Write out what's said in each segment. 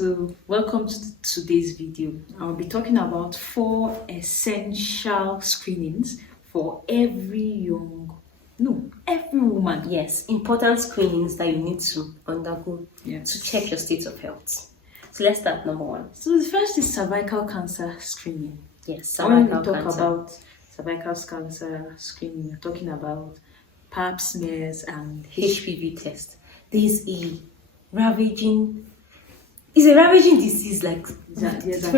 so welcome to today's video. I'll be talking about 4 essential screenings for every woman. Yes, important screenings that you need to undergo to check your state of health. So let's start number 1. So the first is cervical cancer screening. Yes, cervical cancer. When we talk about cervical cancer screening, we're talking about pap smears and HPV test. There's a ravaging disease, like there's an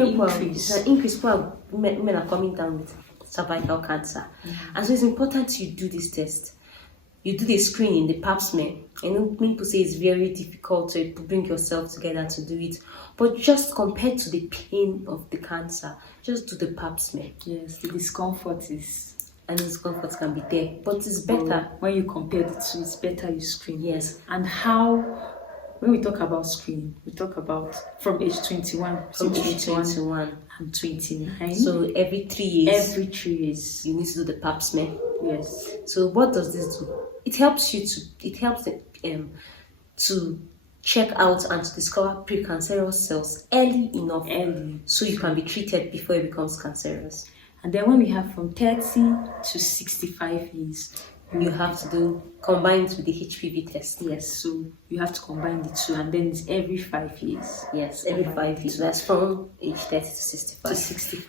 increase. Men are coming down with cervical cancer. And so it's important you do this test. You do the screening, the pap smear. I know many people say it's very difficult to bring yourself together to do it, but just compared to the pain of the cancer, just do the pap smear. Yes, the discomfort can be there, but it's better when you compare the two. It's better you screen. Yes. And how? When we talk about screening, we talk about from age 21 and 29. So every 3 years. Every 3 years, you need to do the pap smear. Yes. So what does this do? It helps to check out and to discover precancerous cells early enough, so you can be treated before it becomes cancerous. And then when we have from 30 to 65 years, you have to combine it with the HPV test. Yes, so you have to combine the two, and then it's every 5 years. Yes, every 5 years. That's from age 30 to 65.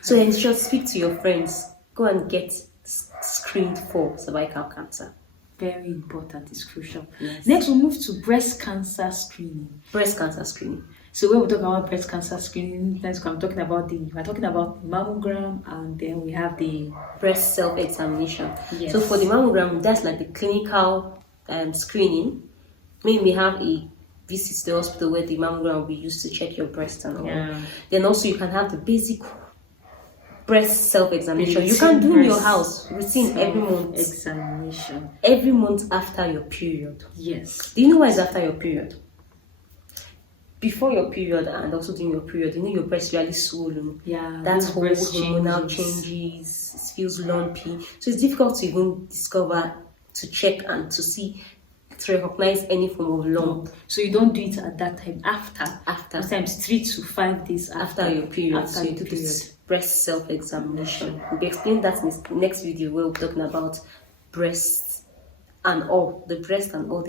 So in short, speak to your friends. Go and get screened for cervical cancer. Very important. It's crucial. Yes. Next, we'll move to breast cancer screening. Breast cancer screening. So when we talk about breast cancer screening, we're talking about the mammogram, and then we have the breast self-examination. Yes. So for the mammogram, that's like the clinical screening. Maybe we have a visit to the hospital where the mammogram will be used to check your breast and all. Yeah. Then also you can have the basic breast self-examination. You can do in your house routine every month. Examination. Every month after your period. Yes. Do you know why it's after your period? Before your period and also during your period, your breast really swollen. Yeah. That's whole hormonal changes. It feels lumpy. So it's difficult to even discover, to check and to see, to recognize any form of lump. So you don't do it at that time. After. Sometimes 3 to 5 days after your period. So you do this breast self-examination. We'll be explaining that in the next video where we're talking about breasts and all the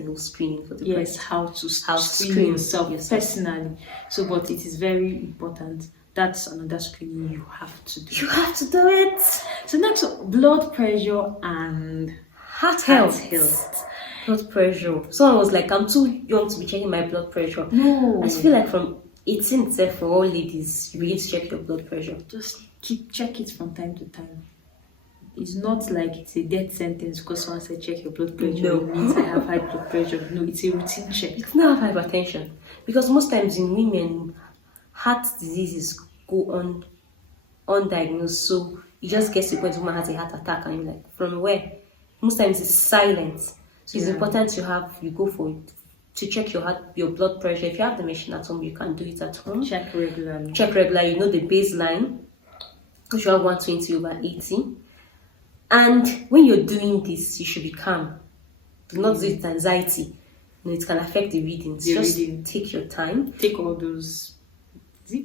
whole screening for the breast. How to screen yourself personally. So, but it is very important. That's another screening you have to do. You have to do it. So next, blood pressure and heart health. Blood pressure. Someone was like, I'm too young to be checking my blood pressure. No. I feel like from 18 itself, for all ladies, you begin to check your blood pressure. Just check it from time to time. It's not like it's a death sentence because someone said check your blood pressure. No. It means I have high blood pressure. No, it's a routine check. It's not hypertension. Because most times in women, heart diseases go undiagnosed. So you just get to the point where woman has a heart attack and you're like, from where? Most times it's silent. So it's important you go for it. To check your blood pressure. If you have the machine at home, you can do it at home. Check regularly. You know the baseline. You should have 120/80. And when you're doing this, you should be calm. Do not do it with anxiety. It can affect the readings. Take your time. Take all those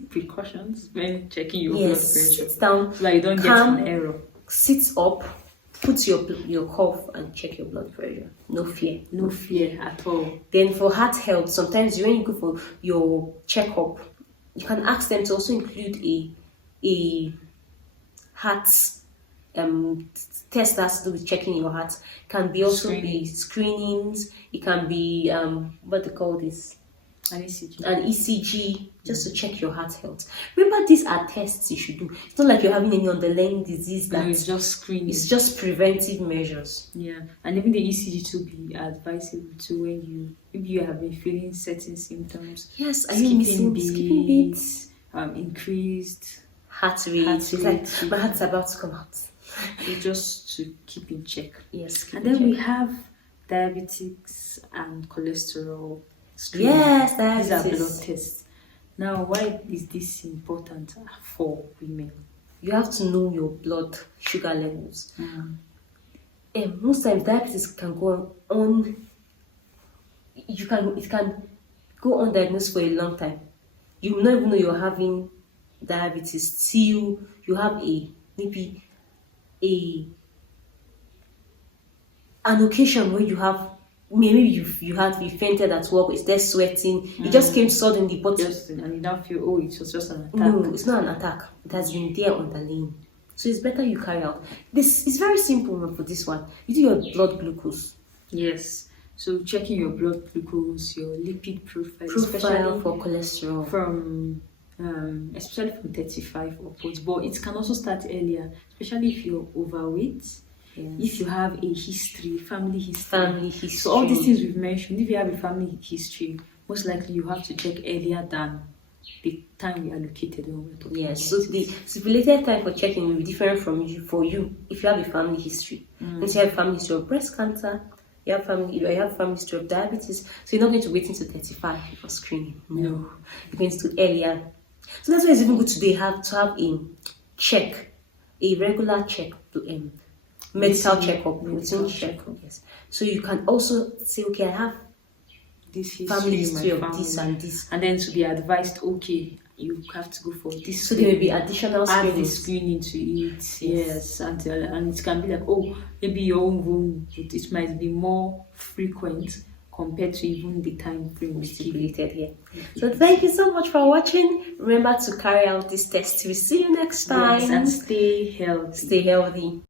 precautions when checking your blood pressure. Sit down. So that you don't get an error. Sit up. Put your cough and check your blood pressure. No fear. No fear at all. Then for heart health, sometimes when you go for your checkup, you can ask them to also include a heart test that has to do with checking your heart. Can be also be screenings. It can be what they call this. An ECG. An ECG, just to check your heart health. Remember, these are tests you should do. It's not like you're having any underlying disease. It's just screening. It's just preventive measures. Yeah, and even the ECG to be advisable to when you have been feeling certain symptoms. Yes, are you missing skipping beats? Increased heart rate. It's like my heart's about to come out. So just to keep in check. Yes. And then we have diabetics and cholesterol screening. Yes, these are blood tests. Now, why is this important for women? You have to know your blood sugar levels. Most times diabetes can go on. It can go undiagnosed for a long time. you will not even know you're having diabetes till you have maybe a an occasion where maybe you fainted at work, it's there sweating, it just came suddenly, but and you don't feel, oh, it was just an attack. no, it's not an attack. It has been there underlying. So it's better you carry out. This is very simple for this one. You do your blood glucose. Yes. So checking your blood glucose, your lipid profile Especially for cholesterol. From especially from 35 upwards. But it can also start earlier, especially if you're overweight. Yes. If you have a history, family history. So all these things we've mentioned, if you have a family history, most likely you have to check earlier than the time we allocated when we're talking. Yes, so the stipulated time for checking will be different from you for you if you have a family history. If you have a family history of breast cancer, you have family history of diabetes, so you're not going to wait until 35 for screening. No, you're going to do earlier. So that's why it's even good today to have a regular check to medical checkup, routine checkup. Yes. So you can also say, okay, I have this family history of this and this, and then to be advised, okay, you have to go for this. So there will be additional screening to it. Yes, and it can be like, oh, maybe your own wound, it might be more frequent compared to even the time frame stipulated here. So thank you so much for watching. Remember to carry out this test. We'll see you next time. Yes, and stay healthy. Stay healthy.